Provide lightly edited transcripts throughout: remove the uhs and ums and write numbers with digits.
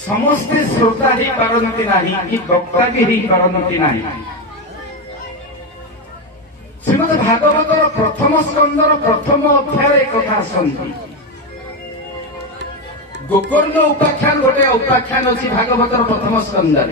समस्ते श्रोता ही पारती नहीं कि वक्ता भी ही पारती नहीं। श्रीमद भागवतर प्रथम स्कंदर प्रथम अध्याय कथा आसती गोकर्ण उपाख्यान गोटे उपाख्यान अच्छी भागवतर प्रथम स्कंदर।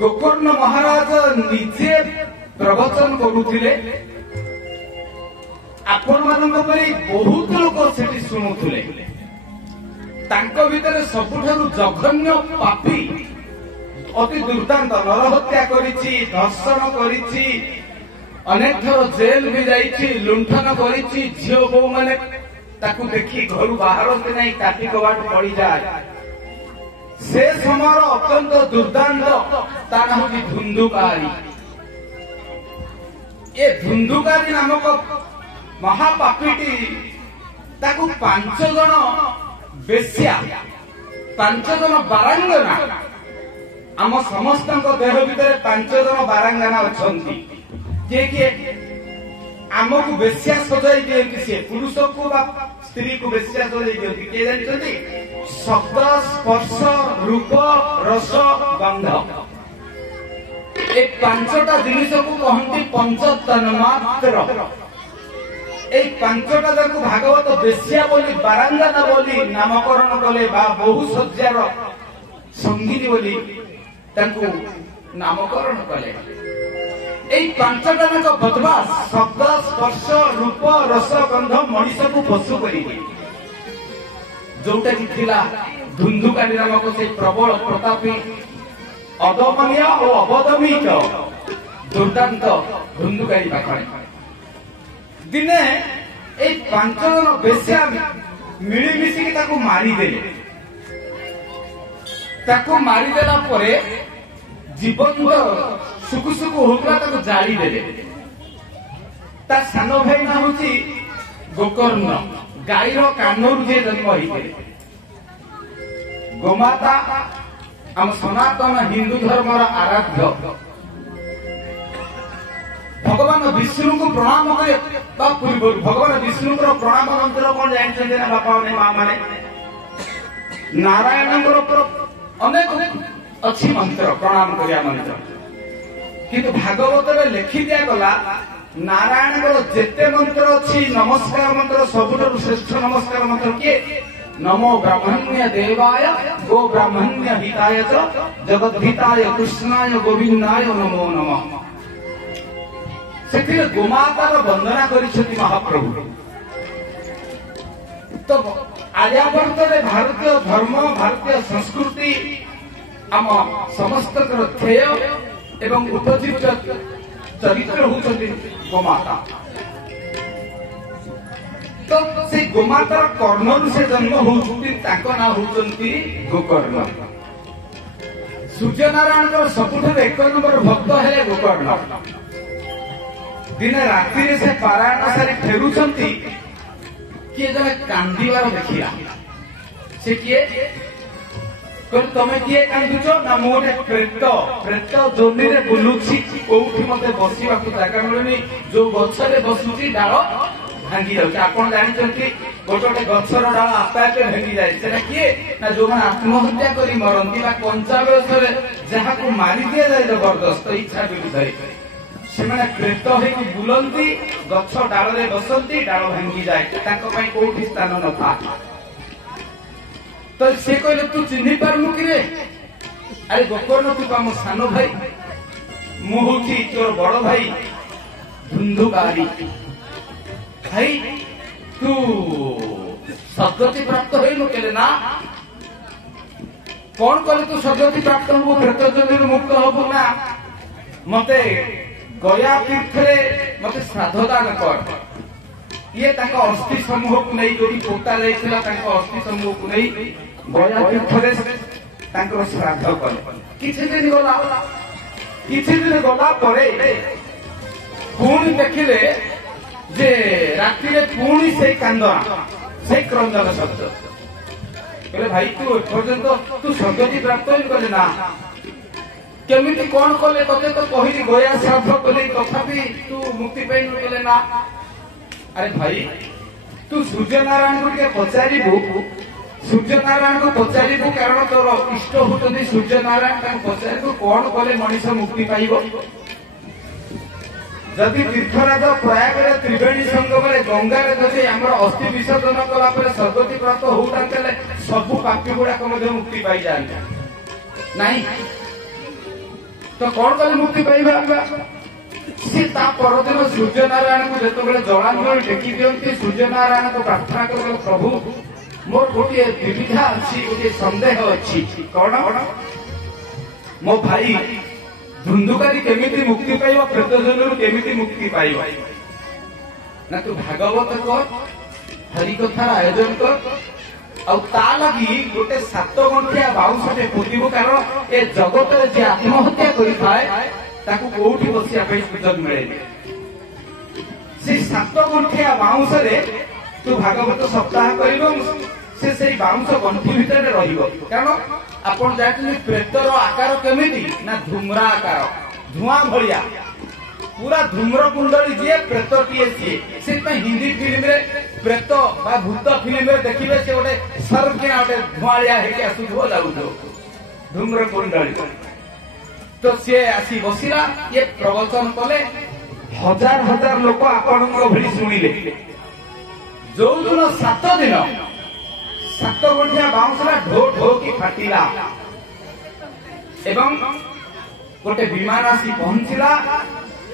गोकर्ण महाराज निजे प्रवचन करुले आपण मान बहुत लोक से शुणुले। तांको भितर सबुठारु जघन्य पापी अति दुर्दांत नरहत्या करिछि, धर्षण करिछि, अनेक थर जेल भी जाइछि, लुंठन करिछि। झियो बो माने ताकू देखि घरु बाहरते नहीं, टाटी कबाट पड़ी जाए। से समय अत्यंत दुर्दांत ता नाम कि धुंधुकारी। ये धुंधुकारी नामक महापापीटी ताकू 5 जन बेश्या 5 जन बारांगना आम समस्त देह भितर 5 जन बारांगना अच्छी किए आमको बेश्या सजाई दिखती। सी पुरुष को स्त्री को बेश्या सजाई दिखती किए जानते शब्द स्पर्श रूप रस गंध ए 5टा जिनिस को कहती पंचतन मात्र। এই 5টা যাক ভাগবত বেশ্যা বলি বারাঙ্গানা বলি নামকরণ কলে বা বহু সজ্জার সঙ্গিনী বলি তাকে নামকরণ কলে। এই 5টা যাক বদমাস শব্দ স্পর্শ রূপ রস গন্ধ মଣିষକୁ পশু করিবে। जोटा कि थिला धुंधुकारी नामक से प्रबल प्रतापी अदमनीय और अवदमित दुर्दांत धुंधुकारी पाखरे दिने 5 जन बेश्या मिलिमिशिकी ताको मारिदेले। ताको मारिदेला परे जीवन सुकु सुकु होता ताको जाली देले। ता सानो भाई ना होची गोकर्ण गाईर कानूर जे जन्म होइते। गोमाता आम सनातन हिंदू धर्मर आराध्य भगवान विष्णु को प्रणाम करे पूर्व भगवान विष्णु को प्रणाम मंत्र कौन जानते ना बापा ने माँ माने नारायण अनेक अच्छी मंत्र प्रणाम करिया मंत्र किंतु भागवत में लिखि दिया गला नारायण जेते मंत्र अच्छी नमस्कार मंत्र सबुठारु श्रेष्ठ नमस्कार मंत्र किए नमो ब्राह्मण्य देवाय गो ब्राह्मण्य हिताय च जगद्धिताय कृष्णाय गोविंदाय नमो नमः। से गोमातार वंदना करिसेंति महाप्रभु। तो आर्यावर्त भारतीय धर्म भारतीय संस्कृति आम समस्त ध्येय एवं उपजीवित चरित्र होती गोमाता। तो से गोमातार कर्णरु से जन्म होती ना होती गोकर्ण। सूर्यनारायण सबुठारु 1 नंबर भक्त है गोकर्ण। दिने राति से पारायण सारी फेरुंती किए जने कांदिवार देखिला। से किए तमे किए कांदुच ना मो गोटे प्रेत प्रेत जोनी रे बुलुछि कोठी मते बसिबाकू जागा मिलुनी जो गछरे बसुची डाळ भांगी जाउछ। आपण जानिचंती गोटे गोटे गछर डाळ आपे आपे भांगी जाय। सेना किए ना जो माने आत्महत्या करी मरंती बा कंचा बयसरे जहाकू मारी दिया जाय जबरदस्त इच्छा विरुद्ध से प्रेत हो बुलती गछ डाल बसती डाल भांगी जाए कोठी स्थान न था। तो से कहले तू चिन्ह पारनु कि अरे गोकर्ण तू आम सान भाई मुहूर्ती तोर बड़ भाई धुंधुकारी भाई तू सद्गति प्राप्त हो ना कौन कले तू सद्गति प्राप्त हबु प्रेत जन्म मुक्त हबु ना मते गया तीर्थ मत श्राद्ध दान कर। ये अस्थि समूह को नहीं जो पोता जाइला अस्थि समूह को नहीं गया तीर्थ श्राद्ध कले। किछि दिन गला पुणी देखिले जे राति पुणी से कांदना से क्रंदन शब्द कहले भाई तू पर्यंत तू सद्गति प्राप्त हो ना केमिति कौन कले तते तो कहली गया श्राद्ध कले तथापि तू मुक्ति पाइन ना अरे भाई तू सूर्यनारायण को टे पचारू सूर्यनारायण को पचारू कारण तोर इष्ट होती सूर्यनारायण पचारू कौन कले मनीष मुक्ति पाइब जदि तीर्थराज प्रयाग त्रिवेणी संगम गंगा जदि आम अस्थि विसर्जन कलापर सदगति प्राप्त होता सबू पापी गुड़ाक मुक्ति पाई जाए नहीं तो कौन कले मुक्ति पाइबा सी परदिन सूर्यनारायण को जो जलांजलि टेकी दिखती सूर्यनारायण को प्रार्थना कर प्रभु मोर गोटे विविधा अच्छी गोटे सन्देह अच्छी कौन मो भाई धुंधुकारी केमिति मुक्ति पाइब प्रेतजन केमिति मुक्ति पाइब ना तू भागवत कर हरिकथार आयोजन कर लगी गोटे 7 गंठिया बाउंशटे पोतिबो कारण ए जगत जे आत्महत्या करिथाए कोठी बसिया सुजोग मिले से 7 गंठिया बाउंश तू भागवत सप्ताह कर से बाउंश गंठी भितर रहिबो कारण आपण जानते प्रेतर आकार केमिति ना धूम्रा आकार धुआं भलिया पूरा धूम्र कुंडली जी प्रेतटीए सी से हिंदी फिल्म रे प्रेत बा भूत फिल्म रे देखिबे से गोटे सर्व के गोटे धुआलिया हेके आसुथो लागुथो धूम्र कुंडली तो सी आसी बसिला ये प्रवचन कले हजार हजार लोक आपणक भली शुणिले जो दिन 7 दिन 7 गंठिया बाउंसला ढो ढो की फाटिला एवं गोटे विमान आसी पहुंचला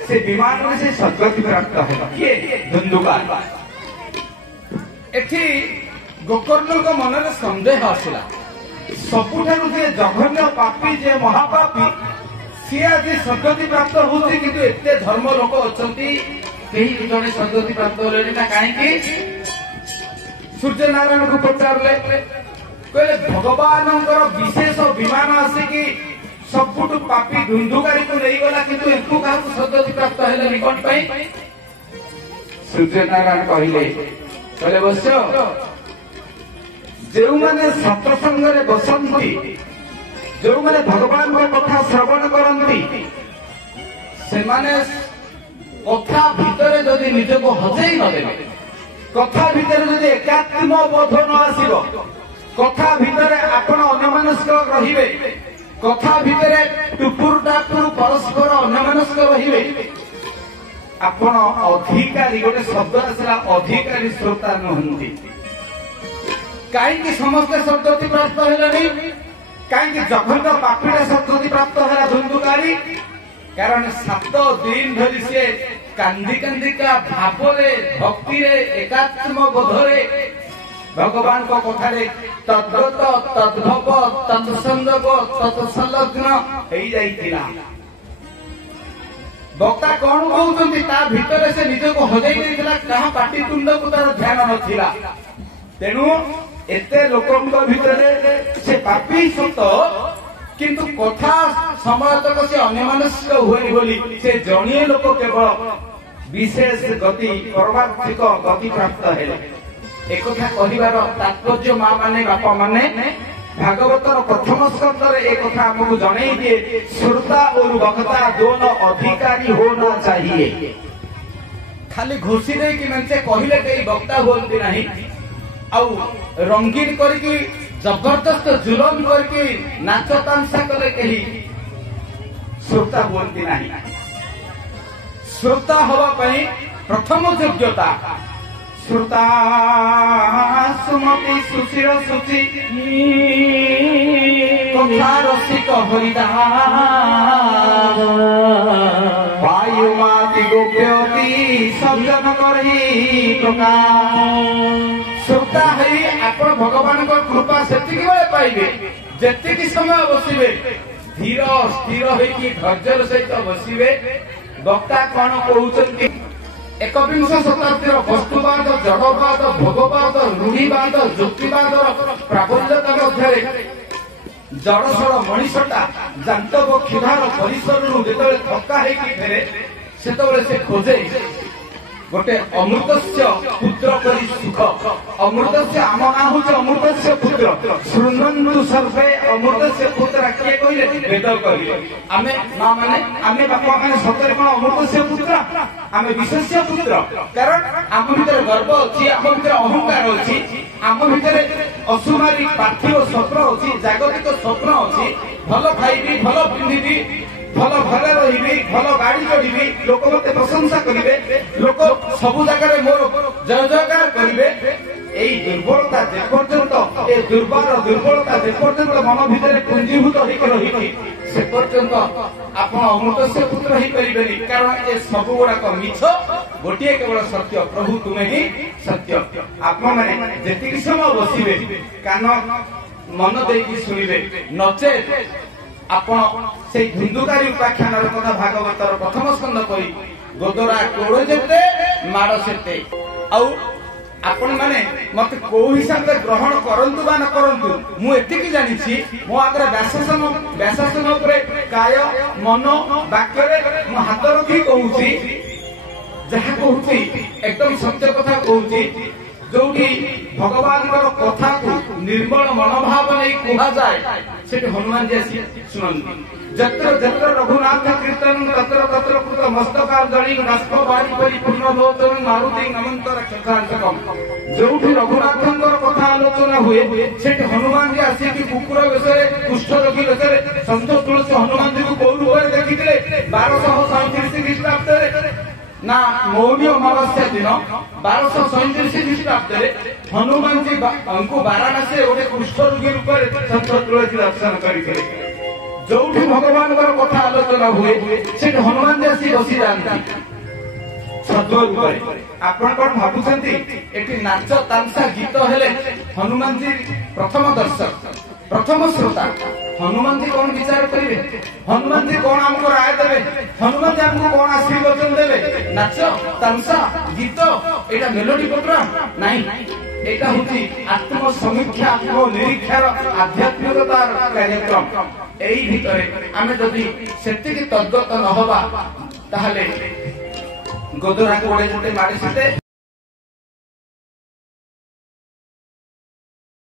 से विमान में से सद्गति प्राप्त है किए धुंधुकार एठी गोकर्ण मन में संदेह आसला सबुठारु जे जघन्य पापी जे महापापी सी आज सद्गति प्राप्त होती किंतु एते धर्म लोक अछंती केही जने सद्गति प्राप्त होले ना काहे सूर्यनारायण को पचारे कहले भगवान विशेष विमान आसिकी सबुठ पापी धुंधुकारी को नहीं गला किंतु एको का सद्गति प्राप्त है कौन सूर्यनारायण कहले बस जो मैंने सत्संग बसंती जो मैंने भगवान को कथा श्रवण करती से माने कथा भितर जदि निजको हजेई नदेवे कथा भितर जदि एकात्म बोध न आसिब कथा भितर आपण अन्यमनस्क रहिबे कथा भितर टुपुर टापुर परस्पर अन्यमनस्क रहिबे आपण अधिकारी गोटे शब्द आसला अधिकारी श्रोता नहंती कहीं समस्ते सद्गति प्राप्त है कहीं जघन्य पापीड़ा सद्गति प्राप्त है धुंधुकारी कारण 7 दिन धरी से कांदी कांदिका भावरे भक्ति रे एकात्म बोधरे भगवान को कथारे तद्गत तद्भव तत्संग तत्संलग्न हेई जाइतिला वक्ता कौन कहउछंती ता भितर से निज को हजेई देथिला कहा पाटी तुंड को तार ध्यान नथिला तेनु एते लोकंक भितरे से पापी सत किंतु कथा समय तक से अन्यमनस्क हुए बोली से जणिए लोक केवल विशेष गति परमार्थिक गति प्राप्त है एक कथा कहिबार तात्पर्य मां माने बापा माने भागवतर प्रथम स्कंद रे एक कथा हमको जणई दिए श्रोता और वक्ता दोनों अधिकारी होना चाहिए खाली घोषी दे कि मनसे कहिले कई वक्ता बोलती नहीं आउ रंगीन करके जबरदस्त जुलम करके नाच तामसा कले कही श्रोता बोलती नहीं श्रोता हवा पाई प्रथम योग्यता श्रोता सुमति सुशिर सुचि कथा रसिक हरिदास वायुमाति गोप्यति सज्जन करही प्रकाश श्रोता है आपण भगवान को कृपा सेतिकी बेले पाइबे जेतिकी समय बसिबे धीर स्थिर होइकी धैर्यर सहित बसिबे वक्ता कौन कहउछंती एकविंश शताब्दीर वस्तुवाद जड़वाद भोगवाद रूढ़ीवाद युक्तिवाद प्राबल्यता मध्य जड़सड़ मनीषटा जांतव क्षुधार परिसर जो थका फेरे से खोजे गोटे अमृतस्य पुत्र परि सुख अमृतस्य आम ना हूँ अमृतस्य पुत्र शृण्वन्तु सर्वे अमृतस्य पुत्र किए कहले वेद कहले आमे मां माने आमे बापा माने सତରେ कोन अमृतस्य पुत्र आमे विशेष्य पुत्र कारण आम भीतर गर्व अछि आम भीतर अहंकार अछि आम भीतर असुमारी पार्थिव स्वप्न अछि जागतिक स्वप्न अछि भल खाइबी भल पिंधिबी भल घरे रही भल गाड़ी चढ़ी लोक मत प्रशंसा करेंगे लोक सबु जगह मोर जय जयकार करेंगे यही दुर्बलता जेपर्यंत ए दुर्बलता जेपर्यंत मन भितर पुंजीभूत होकर रही से पर्यंत आप अमृत से पुत्र ही पारे कारण ये सब गुड़ाक मिछ गोटे केवल सत्य प्रभु तुम्हें ही सत्य आप जी समय बसवे कान मन देकी शुणिबे नचे आपण से धुंधुकारी उपाख्यान कथा भागवतर प्रथम स्कंद करी गोदरा कोड़ जेते माड़ सेते आपण माने मत को हिसाब से ग्रहण करंतु बा न करंतु मु एतिकी जानिछि मो आगर व्यासासन उपरे काय मन वाक्य रे मो हाथ रखी कहूछि जहा कहूछि एकदम सत्य कथा कहूछि जोटी भगवान कथा को निर्मल मनोभाव नहीं कहा जाए से हनुमान जी आसी सुनंती जत्र जत्र रघुनाथ कीर्तन तत्र तत्र कृत मस्तकांजलि नास्प बारी परि पूर्ण लोचन मारुति नमंत रक्षांतकम जोठी रघुनाथंकर कथा आलोचना हुए सेठ हनुमान जी आसी कि कुकुर विषय कुष्ठ रोगी विषय संतोष तुलसी हनुमान जी को कोउ रूप देखिथिले 1237 ख्रीष्टाब्द रे ना मौनी अमावस्या दिन 1237 ख्रीष्टाब्द हनुमान जी हमको वाराणसी गोटे कुष्ठ रोगी रूप संत तुलसी दर्शन करते जो भगवान कथा आलोचना हुए से हनुमान जी आसी बसी जाती सत्व रूप आपण कौन भावुंट ये नाच तामसा गीत हेले हनुमान जी प्रथम दर्शक प्रथम श्रोता हनुमान जी कौन विचार करेंगे हनुमान जी कौन आमको राय देवे हनुमान जी आमको कौन आशीर्वचन देवे नाच तामसा गीत एटा मेलोडी प्रोग्राम नहीं एटा होची आत्म समीक्षा आत्म निरीक्षार आध्यात्मिकतार कार्यक्रम एई भितरे आमे जदि सेतिकी तद्गत न होबा ताहले गोदरा कोडे जोटे मारी सिते